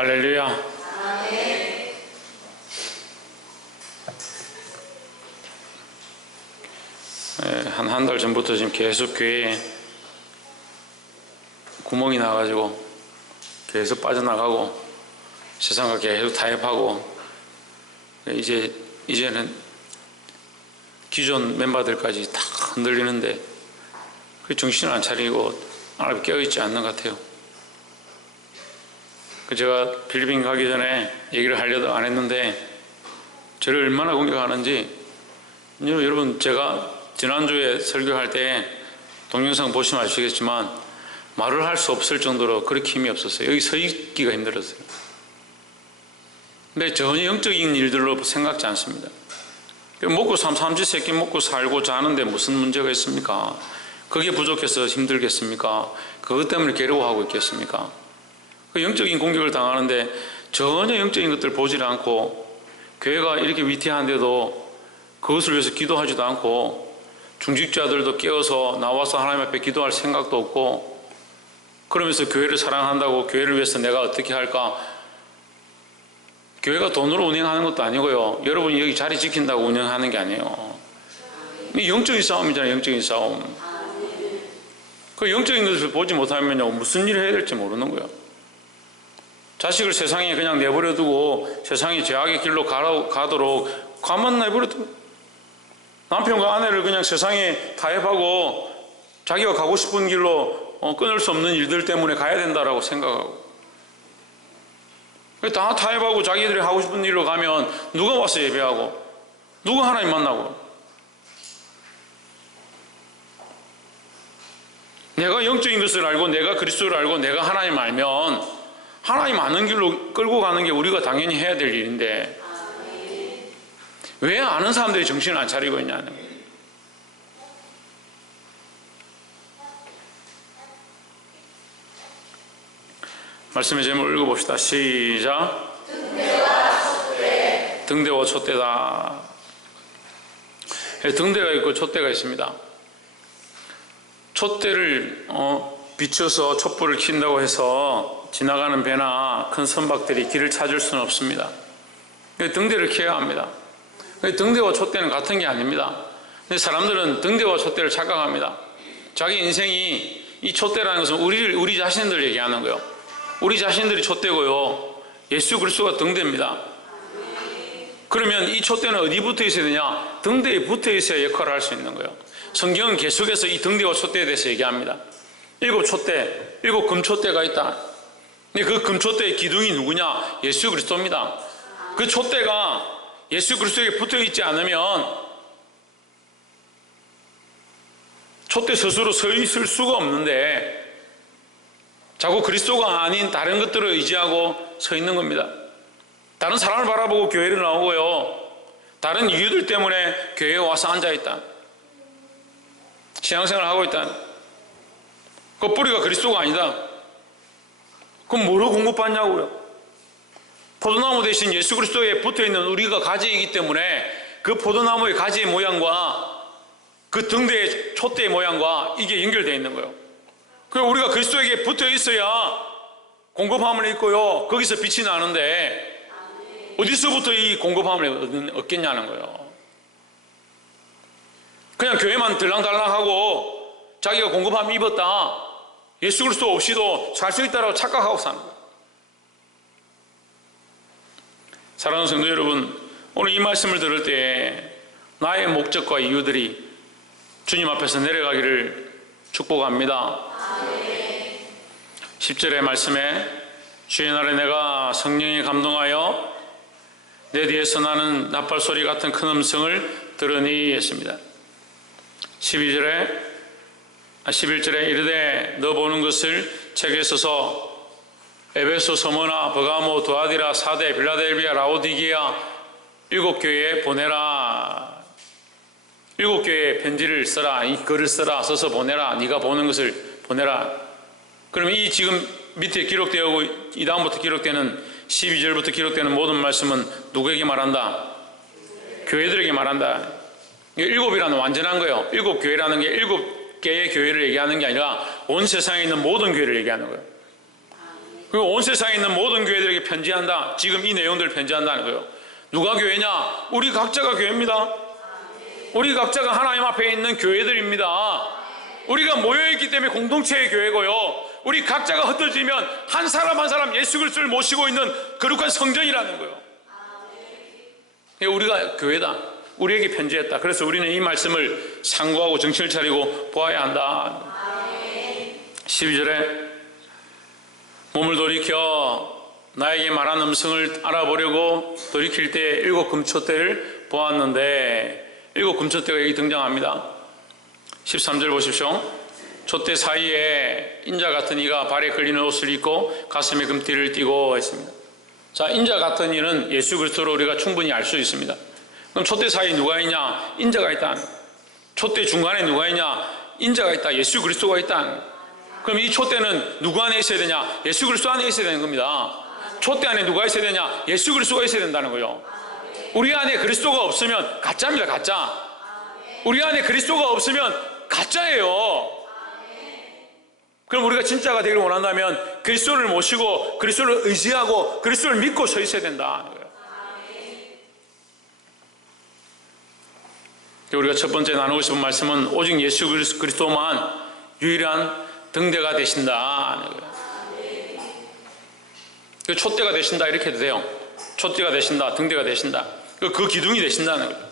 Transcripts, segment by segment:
할렐루야. 한 달 전부터 지금 계속 교회에 구멍이 나가지고 계속 빠져나가고 세상과 계속 타협하고 이제는 기존 멤버들까지 다 흔들리는데 정신을 안 차리고 깨어있지 않는 것 같아요. 제가 필리핀 가기 전에 얘기를 하려도 안 했는데 저를 얼마나 공격하는지 여러분, 제가 지난주에 설교할 때 동영상 보시면 아시겠지만 말을 할 수 없을 정도로 그렇게 힘이 없었어요. 여기 서 있기가 힘들었어요. 근데 전혀 영적인 일들로 생각지 않습니다. 먹고 삼시세끼 먹고 살고 자는데 무슨 문제가 있습니까? 그게 부족해서 힘들겠습니까? 그것 때문에 괴로워하고 있겠습니까? 영적인 공격을 당하는데 전혀 영적인 것들을 보지 않고 교회가 이렇게 위태한데도 그것을 위해서 기도하지도 않고 중직자들도 깨어서 나와서 하나님 앞에 기도할 생각도 없고 그러면서 교회를 사랑한다고 교회를 위해서 내가 어떻게 할까? 교회가 돈으로 운영하는 것도 아니고요. 여러분이 여기 자리 지킨다고 운영하는 게 아니에요. 영적인 싸움이잖아요. 영적인 싸움. 그 영적인 것을 보지 못하면요 무슨 일을 해야 될지 모르는 거예요. 자식을 세상에 그냥 내버려두고 세상이 죄악의 길로 가도록 가만 내버려두고 남편과 아내를 그냥 세상에 타협하고 자기가 가고 싶은 길로 끊을 수 없는 일들 때문에 가야 된다라고 생각하고 다 타협하고 자기들이 하고 싶은 일로 가면 누가 와서 예배하고 누가 하나님 만나고 내가 영적인 것을 알고 내가 그리스도를 알고 내가 하나님 알면 하나님 아는 길로 끌고 가는 게 우리가 당연히 해야 될 일인데 왜 아는 사람들이 정신을 안 차리고 있냐는 거예요. 말씀의 제목을 읽어봅시다. 시작. 등대와 촛대다. 등대가 있고 촛대가 있습니다. 촛대를 비춰서 촛불을 킨다고 해서 지나가는 배나 큰 선박들이 길을 찾을 수는 없습니다. 등대를 켜야 합니다. 등대와 촛대는 같은 게 아닙니다. 근데 사람들은 등대와 촛대를 착각합니다. 자기 인생이 이 촛대라는 것은 우리 자신들 얘기하는 거예요. 우리 자신들이 촛대고요. 예수 그리스도가 등대입니다. 그러면 이 촛대는 어디 붙어 있어야 되냐? 등대에 붙어 있어야 역할을 할 수 있는 거예요. 성경은 계속해서 이 등대와 촛대에 대해서 얘기합니다. 7 촛대, 7 금촛대가 있다. 근데 그 금촛대의 기둥이 누구냐? 예수 그리스도입니다. 그 촛대가 예수 그리스도에게 붙어 있지 않으면 촛대 스스로 서 있을 수가 없는데 자꾸 그리스도가 아닌 다른 것들을 의지하고 서 있는 겁니다. 다른 사람을 바라보고 교회를 나오고요. 다른 이유들 때문에 교회에 와서 앉아있다. 신앙생활을 하고 있다. 그 뿌리가 그리스도가 아니다. 그럼 뭐로 공급받냐고요? 포도나무 대신 예수 그리스도에 붙어있는 우리가 가지이기 때문에 그 포도나무의 가지의 모양과 그 등대의 촛대의 모양과 이게 연결되어 있는 거예요. 그리고 우리가 그리스도에게 붙어 있어야 공급함을 있고요. 거기서 빛이 나는데 어디서부터 이 공급함을 얻겠냐는 거예요. 그냥 교회만 들랑달랑하고 자기가 공급함 입었다. 예수 그리스도 없이도 살 수 있다고 착각하고 사는 거예요. 사랑하는 성도 여러분, 오늘 이 말씀을 들을 때 나의 목적과 이유들이 주님 앞에서 내려가기를 축복합니다. 10절의 말씀에 주의 날에 내가 성령에 감동하여 내 뒤에서 나는 나팔소리 같은 큰 음성을 들으니 했습니다. 11절에 이르되 너 보는 것을 책에 써서 에베소, 서머나, 버가모, 두아디라, 사데, 빌라델비아, 라오디게아 7교회에 보내라. 7교회에 편지를 써라. 이 글을 써라. 써서 보내라. 네가 보는 것을 보내라. 그러면 이 지금 밑에 기록되고 이 다음부터 기록되는 12절부터 기록되는 모든 말씀은 누구에게 말한다? 교회들에게 말한다. 7이라는 완전한 거예요. 7교회라는 게 7개의 교회를 얘기하는 게 아니라 온 세상에 있는 모든 교회를 얘기하는 거예요. 그리고 온 세상에 있는 모든 교회들에게 편지한다. 지금 이 내용들을 편지한다는 거예요. 누가 교회냐? 우리 각자가 교회입니다. 우리 각자가 하나님 앞에 있는 교회들입니다. 우리가 모여있기 때문에 공동체의 교회고요, 우리 각자가 흩어지면 한 사람 한 사람 예수 그리스도를 모시고 있는 거룩한 성전이라는 거예요. 우리가 교회다. 우리에게 편지했다. 그래서 우리는 이 말씀을 상고하고 정신을 차리고 보아야 한다. 12절에 몸을 돌이켜 나에게 말한 음성을 알아보려고 돌이킬 때 7 금초대를 보았는데, 7 금초대가 여기 등장합니다. 13절 보십시오. 촛대 사이에 인자 같은 이가 발에 걸리는 옷을 입고 가슴에 금띠를 띠고 했습니다. 자, 인자 같은 이는 예수 그리스도로 우리가 충분히 알 수 있습니다. 그럼 촛대 사이에 누가 있냐? 인자가 있다. 촛대 중간에 누가 있냐? 인자가 있다. 예수 그리스도가 있다. 그럼 이 촛대는 누구 안에 있어야 되냐? 예수 그리스도 안에 있어야 되는 겁니다. 촛대 안에 누가 있어야 되냐? 예수 그리스도가 있어야 된다는 거예요. 우리 안에 그리스도가 없으면 가짜입니다. 가짜. 우리 안에 그리스도가 없으면 가짜예요. 그럼 우리가 진짜가 되기를 원한다면 그리스도를 모시고 그리스도를 의지하고 그리스도를 믿고 서 있어야 된다는 거예요. 우리가 첫 번째 나누고 싶은 말씀은 오직 예수 그리스도만 유일한 등대가 되신다. 촛대가 되신다 이렇게 해도 돼요. 촛대가 되신다, 등대가 되신다, 그 기둥이 되신다는 거예요.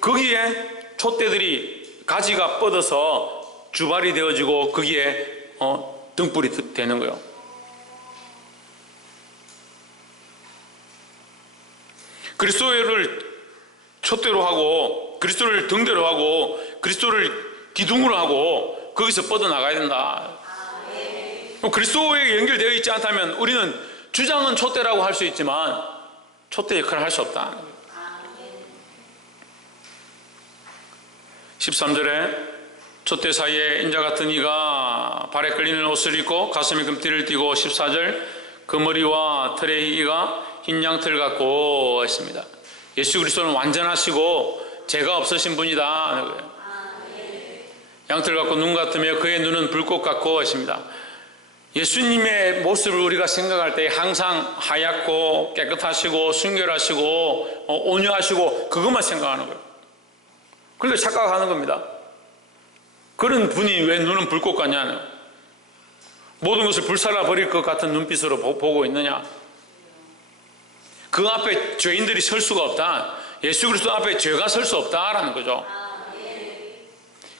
거기에 촛대들이 가지가 뻗어서 주발이 되어지고 거기에 등불이 되는 거예요. 그리스도를 촛대로 하고 그리스도를 등대로 하고 그리스도를 기둥으로 하고 거기서 뻗어나가야 된다. 그리스도에게 연결되어 있지 않다면 우리는 주장은 촛대라고 할 수 있지만 촛대 역할을 할 수 없다. 13절에 촛대 사이에 인자 같은 이가 발에 걸리는 옷을 입고 가슴에 금띠를 띠고, 14절 그 머리와 털의 희가 흰 양털 같고 했습니다. 예수 그리스도는 완전하시고 죄가 없으신 분이다. 양털 같고 눈 같으며 그의 눈은 불꽃 같고 했습니다. 예수님의 모습을 우리가 생각할 때 항상 하얗고 깨끗하시고 순결하시고 온유하시고 그것만 생각하는 거예요. 그런데 착각하는 겁니다. 그런 분이 왜 눈은 불꽃 같냐는, 모든 것을 불살라 버릴 것 같은 눈빛으로 보고 있느냐. 그 앞에 죄인들이 설 수가 없다. 예수 그리스도 앞에 죄가 설 수 없다라는 거죠.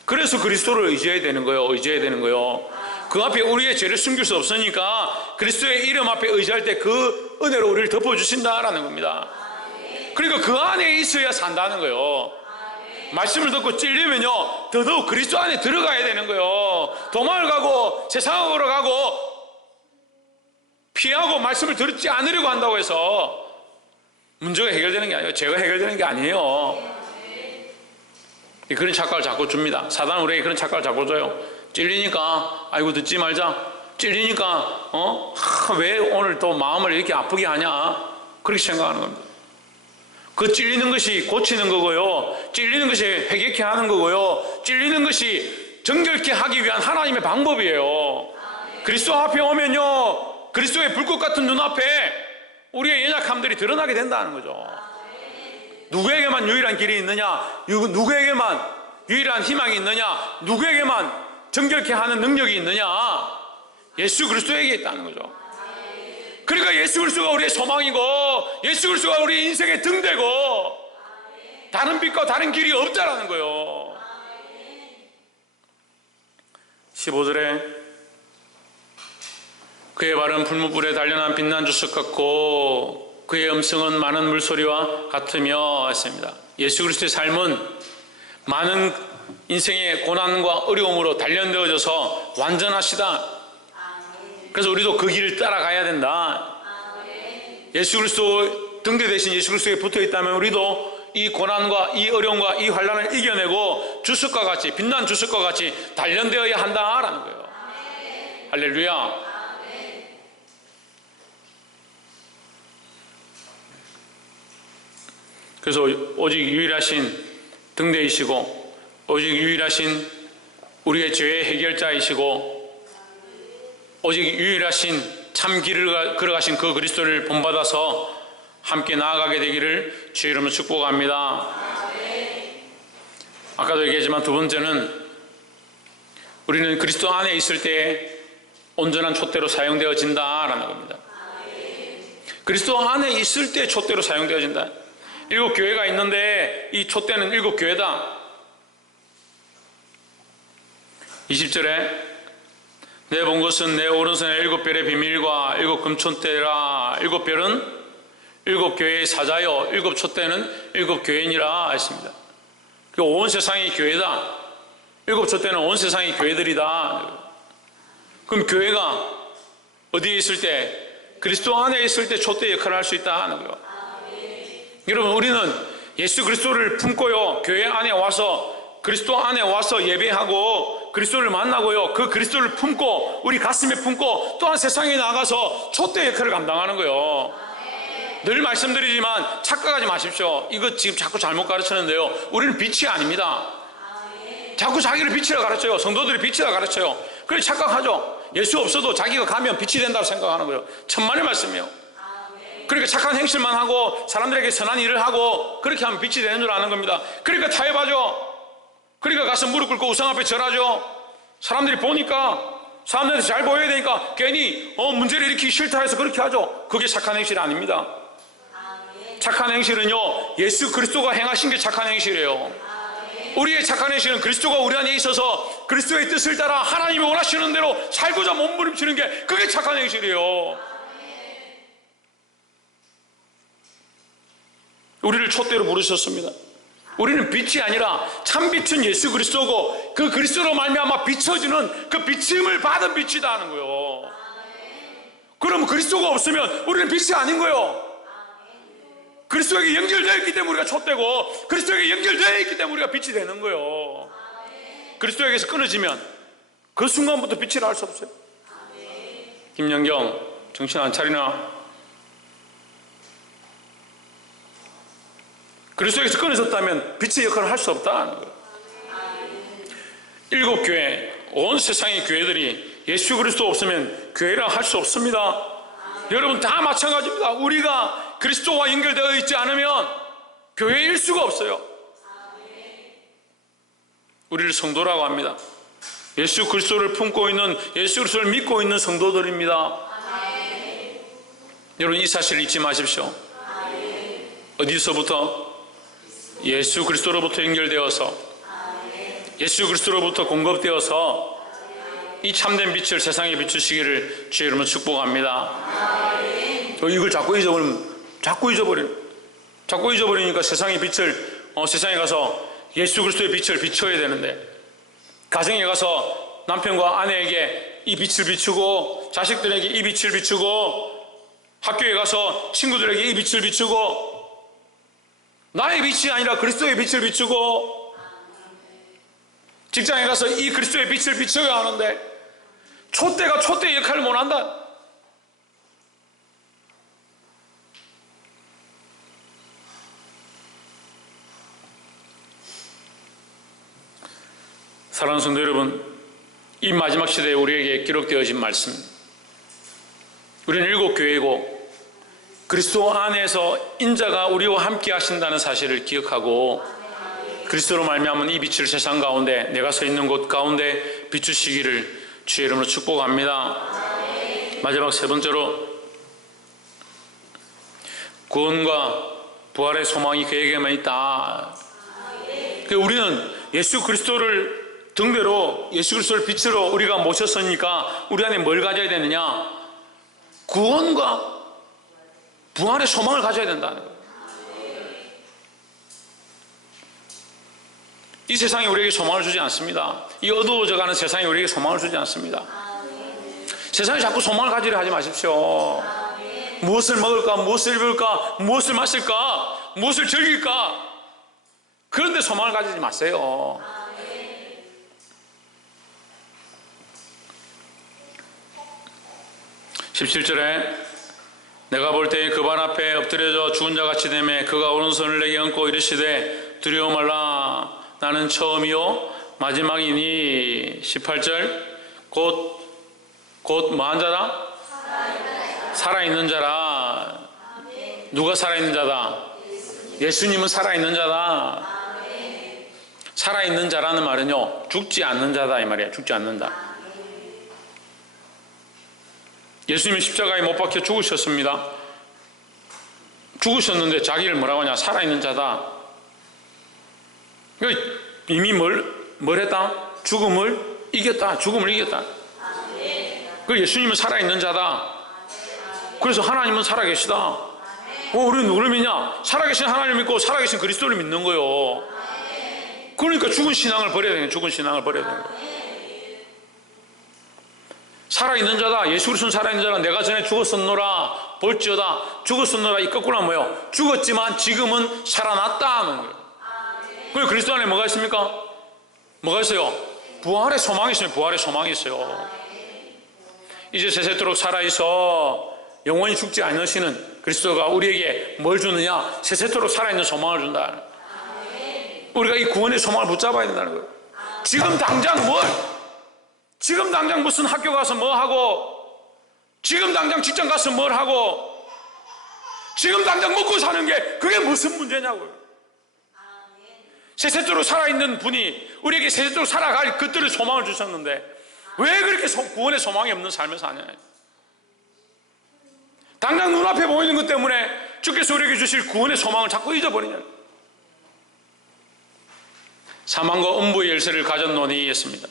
그래서 그리스도를 의지해야 되는 거예요. 의지해야 되는 거예요. 그 앞에 우리의 죄를 숨길 수 없으니까 그리스도의 이름 앞에 의지할 때 그 은혜로 우리를 덮어주신다라는 겁니다. 그러니까 그 안에 있어야 산다는 거예요. 말씀을 듣고 찔리면요 더더욱 그리스도 안에 들어가야 되는 거예요. 도망을 가고 세상으로 가고 피하고 말씀을 듣지 않으려고 한다고 해서 문제가 해결되는 게 아니에요. 죄가 해결되는 게 아니에요. 그런 착각을 자꾸 줍니다. 사단은 우리에게 그런 착각을 자꾸 줘요. 찔리니까 아이고 듣지 말자, 찔리니까 왜 오늘 또 마음을 이렇게 아프게 하냐, 그렇게 생각하는 겁니다. 그 찔리는 것이 고치는 거고요, 찔리는 것이 회개케 하는 거고요, 찔리는 것이 정결케 하기 위한 하나님의 방법이에요. 그리스도 앞에 오면요 그리스도의 불꽃 같은 눈앞에 우리의 연약함들이 드러나게 된다는 거죠. 누구에게만 유일한 길이 있느냐, 누구에게만 유일한 희망이 있느냐, 누구에게만 정결케 하는 능력이 있느냐, 예수 그리스도에게 있다는 거죠. 그러니까 예수 그리스도가 우리의 소망이고 예수 그리스도가 우리의 인생의 등대고 다른 빛과 다른 길이 없다라는 거예요. 15절에 그의 발은 풀무불에 단련한 빛난 주석 같고 그의 음성은 많은 물소리와 같으며 했습니다. 예수 그리스도의 삶은 많은 인생의 고난과 어려움으로 단련되어져서 완전하시다. 그래서 우리도 그 길을 따라가야 된다. 예수 그리스도 등대 대신 예수 그리스도에 붙어 있다면 우리도 이 고난과 이 어려움과 이 환난을 이겨내고 주석과 같이, 빛난 주석과 같이 단련되어야 한다라는 거예요. 할렐루야. 그래서 오직 유일하신 등대이시고 오직 유일하신 우리의 죄의 해결자이시고 오직 유일하신 참 길을 걸어가신 그 그리스도를 본받아서 함께 나아가게 되기를 주의 이름으로 축복합니다. 아까도 얘기했지만 두 번째는 우리는 그리스도 안에 있을 때 온전한 촛대로 사용되어진다라는 겁니다. 그리스도 안에 있을 때 촛대로 사용되어진다. 7교회가 있는데 이 촛대는 7교회다. 20절에 내 본 것은 내 오른손에 7별의 비밀과 7금촛대라. 7별은 7교회의 사자요 7촛대는 7교회니라 했습니다. 온 세상이 교회다. 7촛대는 온 세상이 교회들이다. 그럼 교회가 어디에 있을 때? 그리스도 안에 있을 때 촛대 역할을 할 수 있다 하는 거예요. 여러분, 우리는 예수 그리스도를 품고요, 교회 안에 와서 그리스도 안에 와서 예배하고 그리스도를 만나고요, 그 그리스도를 품고 우리 가슴에 품고 또한 세상에 나가서 촛대 역할을 감당하는 거예요. 늘 말씀드리지만 착각하지 마십시오. 이거 지금 자꾸 잘못 가르치는데요, 우리는 빛이 아닙니다. 자꾸 자기를 빛이라 가르쳐요. 성도들이 빛이라 가르쳐요. 그래 착각하죠. 예수 없어도 자기가 가면 빛이 된다고 생각하는 거예요. 천만의 말씀이에요. 그러니까 착한 행실만 하고 사람들에게 선한 일을 하고 그렇게 하면 빛이 되는 줄 아는 겁니다. 그러니까 타협하죠. 그러니까 가서 무릎 꿇고 우상 앞에 절하죠. 사람들이 보니까, 사람들한테 잘 보여야 되니까 괜히 문제를 일으키기 싫다 해서 그렇게 하죠. 그게 착한 행실이 아닙니다. 착한 행실은요, 예수 그리스도가 행하신 게 착한 행실이에요. 우리의 착한 행실은 그리스도가 우리 안에 있어서 그리스도의 뜻을 따라 하나님이 원하시는 대로 살고자 몸부림치는 게, 그게 착한 행실이에요. 우리를 촛대로 부르셨습니다. 우리는 빛이 아니라 참 빛은 예수 그리스도고 그 그리스도로 말미암아 비춰지는 그 비침을 받은 빛이다 하는 거예요. 그러면 그리스도가 없으면 우리는 빛이 아닌 거예요. 그리스도에게 연결되어 있기 때문에 우리가 촛대고, 그리스도에게 연결되어 있기 때문에 우리가 빛이 되는 거예요. 그리스도에게서 끊어지면 그 순간부터 빛이라 할 수 없어요. 김영경, 정신 안 차리나? 그리스도에게서 끊어졌다면 빛의 역할을 할 수 없다는 거예요. 7교회, 온 세상의 교회들이 예수 그리스도 없으면 교회라 할 수 없습니다. 여러분 다 마찬가지입니다. 우리가 그리스도와 연결되어 있지 않으면 교회일 수가 없어요. 우리를 성도라고 합니다. 예수 그리스도를 품고 있는, 예수 그리스도를 믿고 있는 성도들입니다. 여러분 이 사실을 잊지 마십시오. 어디서부터? 예수 그리스도로부터 연결되어서, 예수 그리스도로부터 공급되어서 이 참된 빛을 세상에 비추시기를 주의 이름으로 축복합니다. 이걸 자꾸 잊어버리니까 세상의 빛을, 세상에 가서 예수 그리스도의 빛을 비춰야 되는데, 가정에 가서 남편과 아내에게 이 빛을 비추고, 자식들에게 이 빛을 비추고, 학교에 가서 친구들에게 이 빛을 비추고, 나의 빛이 아니라 그리스도의 빛을 비추고, 직장에 가서 이 그리스도의 빛을 비춰야 하는데 촛대가 촛대의 역할을 못한다. 사랑하는 성도 여러분, 이 마지막 시대에 우리에게 기록되어진 말씀, 우리는 7교회이고 그리스도 안에서 인자가 우리와 함께 하신다는 사실을 기억하고 그리스도로 말미암은 이 빛을 세상 가운데, 내가 서 있는 곳 가운데 비추시기를 주의 이름으로 축복합니다. 마지막 세 번째로, 구원과 부활의 소망이 그에게만 있다. 우리는 예수 그리스도를 등대로, 예수 그리스도를 빛으로 우리가 모셨으니까 우리 안에 뭘 가져야 되느냐? 구원과 부활의 소망을 가져야 된다는 거예요. 이 세상이 우리에게 소망을 주지 않습니다. 이 어두워져가는 세상이 우리에게 소망을 주지 않습니다. 세상에 자꾸 소망을 가지려 하지 마십시오. 무엇을 먹을까, 무엇을 입을까, 무엇을 마실까, 무엇을 즐길까, 그런데 소망을 가지지 마세요. (17절에) 내가 볼 때 그 발 앞에 엎드려져 죽은 자 같이 되매 그가 오른손을 내게 얹고 이르시되 두려워 말라, 나는 처음이요 마지막이니. 18절 곧 뭐한 자다? 살아있는 자라. 누가 살아있는 자다? 예수님은 살아있는 자다. 살아있는 자라는 말은요, 죽지 않는 자다 이 말이에요. 죽지 않는다. 예수님이 십자가에 못 박혀 죽으셨습니다. 죽으셨는데 자기를 뭐라고 하냐? 살아있는 자다. 이미 뭘 했다? 죽음을 이겼다. 죽음을 이겼다. 그 예수님은 살아있는 자다. 그래서 하나님은 살아계시다. 우리는 누구를 믿냐? 살아계신 하나님을 믿고 살아계신 그리스도를 믿는 거요. 그러니까 죽은 신앙을 버려야 되는 거예요. 죽은 신앙을 버려야 되는 거예요. 살아있는 자다. 예수 그리스도는 살아있는 자다. 내가 전에 죽었었노라 볼지어다. 죽었었노라 이 거꾸로 뭐예요? 죽었지만 지금은 살아났다 하는 거예요. 그리고 그리스도 안에 뭐가 있습니까? 뭐가 있어요? 부활의 소망이 있어요. 부활의 소망이 있어요. 이제 세세토록 살아있어 영원히 죽지 않으시는 그리스도가 우리에게 뭘 주느냐? 세세토록 살아있는 소망을 준다. 우리가 이 구원의 소망을 붙잡아야 된다는 거예요. 지금 당장 뭘? 지금 당장 무슨 학교 가서 뭐 하고, 지금 당장 직장 가서 뭘 하고, 지금 당장 먹고 사는 게 그게 무슨 문제냐고요. 세세토록 살아있는 분이 우리에게 세세토록 살아갈 그들의 소망을 주셨는데 왜 그렇게 구원의 소망이 없는 삶을 사냐. 당장 눈앞에 보이는 것 때문에 주께서 우리에게 주실 구원의 소망을 자꾸 잊어버리냐. 사망과 음부의 열쇠를 가졌노니 했습니다.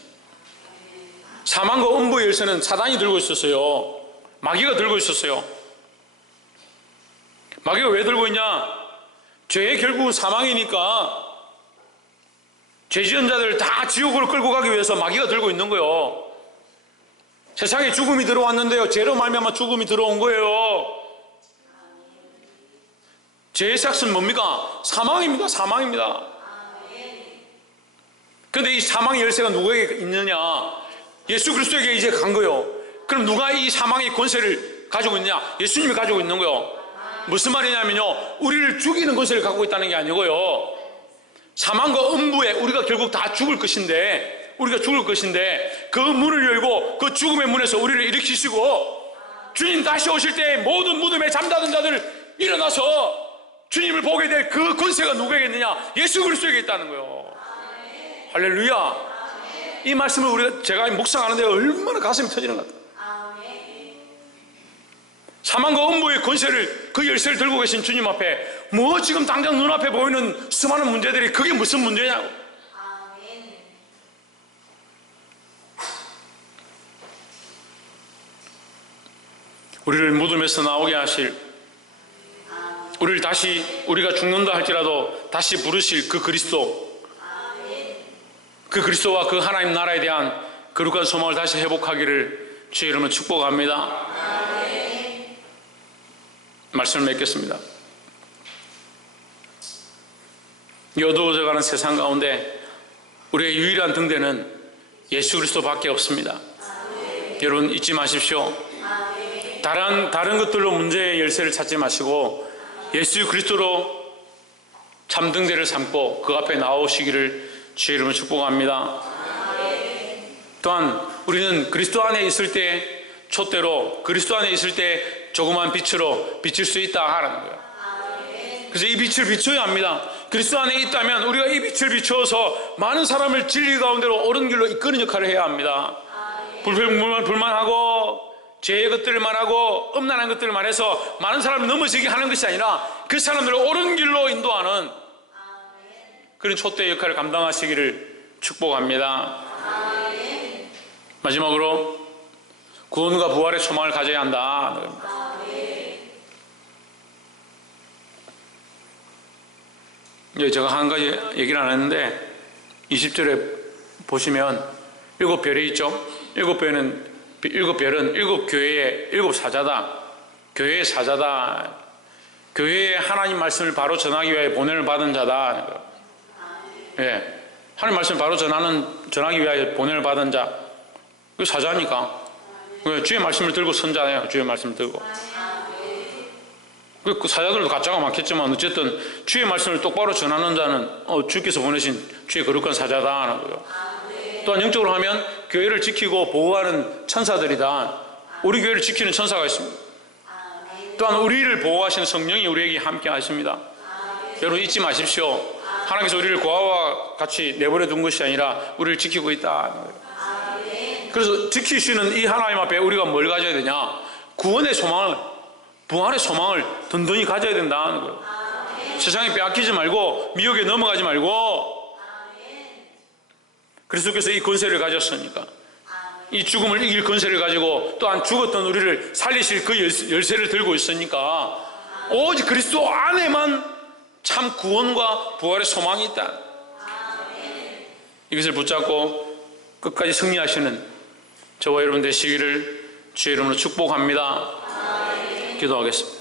사망과 음부의 열쇠는 사단이 들고 있었어요. 마귀가 들고 있었어요. 마귀가 왜 들고 있냐? 죄의 결국은 사망이니까 죄 지은 자들을 다 지옥으로 끌고 가기 위해서 마귀가 들고 있는 거예요. 세상에 죽음이 들어왔는데요, 죄로 말미암아 죽음이 들어온 거예요. 죄의 삭은 뭡니까? 사망입니다. 사망입니다. 그런데 이 사망의 열쇠가 누구에게 있느냐? 예수 그리스도에게 이제 간 거예요. 그럼 누가 이 사망의 권세를 가지고 있느냐? 예수님이 가지고 있는 거예요. 무슨 말이냐면요, 우리를 죽이는 권세를 갖고 있다는 게 아니고요, 사망과 음부에 우리가 결국 다 죽을 것인데, 그 문을 열고 그 죽음의 문에서 우리를 일으키시고 주님 다시 오실 때 모든 무덤에 잠자던 자들 일어나서 주님을 보게 될 그 권세가 누구에게 있느냐? 예수 그리스도에게 있다는 거예요. 할렐루야. 이 말씀을 제가 묵상하는데 얼마나 가슴이 터지는 것 같아요. 사망과 음부의 권세를, 그 열쇠를 들고 계신 주님 앞에 뭐 지금 당장 눈앞에 보이는 수많은 문제들이 그게 무슨 문제냐고. 우리를 무덤에서 나오게 하실, 우리를 다시, 우리가 죽는다 할지라도 다시 부르실 그 그리스도, 그 그리스도와 그 하나님 나라에 대한 거룩한 소망을 다시 회복하기를 주의 이름으로 축복합니다. 말씀을 맺겠습니다. 이 어두워져가는 세상 가운데 우리의 유일한 등대는 예수 그리스도밖에 없습니다. 여러분 잊지 마십시오. 다른 것들로 문제의 열쇠를 찾지 마시고 예수 그리스도로 참등대를 삼고 그 앞에 나오시기를 주의 이름으로 축복합니다. 또한 우리는 그리스도 안에 있을 때 촛대로, 그리스도 안에 있을 때 조그만 빛으로 비칠 수 있다 하라는 거예요. 그래서 이 빛을 비춰야 합니다. 그리스도 안에 있다면 우리가 이 빛을 비추어서 많은 사람을 진리 가운데로 옳은 길로 이끄는 역할을 해야 합니다. 불만하고 죄의 것들을 말하고 음란한 것들을 말해서 많은 사람을 넘어지게 하는 것이 아니라 그 사람들을 옳은 길로 인도하는 그런 촛대 역할을 감당하시기를 축복합니다. 마지막으로 구원과 부활의 소망을 가져야 한다. 제가 한 가지 얘기를 안 했는데 20절에 보시면 7별이 있죠. 7별은 7교회의 7사자다. 교회의 사자다. 교회에 하나님 말씀을 바로 전하기 위하여 보냄을 받은 자다. 예, 하나님 말씀을 바로 전하기 위하여 보냄을 받은 자. 그 사자니까. 주의 말씀을 들고 선 자예요. 주의 말씀을 들고. 그 사자들도 가짜가 많겠지만 어쨌든 주의 말씀을 똑바로 전하는 자는 주께서 보내신 주의 거룩한 사자다 하는 거예요. 또한 영적으로 하면 교회를 지키고 보호하는 천사들이다. 우리 교회를 지키는 천사가 있습니다. 또한 우리를 보호하시는 성령이 우리에게 함께 하십니다. 여러분 잊지 마십시오. 하나님께서 우리를 고아와 같이 내버려 둔 것이 아니라 우리를 지키고 있다. 그래서 지키시는 이 하나님 앞에 우리가 뭘 가져야 되냐? 구원의 소망을, 부활의 소망을 든든히 가져야 된다는 거예요. 세상에 빼앗기지 말고 미혹에 넘어가지 말고. 그리스도께서 이 권세를 가졌으니까, 이 죽음을 이길 권세를 가지고 또한 죽었던 우리를 살리실 그 열쇠를 들고 있으니까 오직 그리스도 안에만 참 구원과 부활의 소망이 있다. 이것을 붙잡고 끝까지 승리하시는 저와 여러분 되시기를 주의 이름으로 축복합니다. 기도하겠습니다.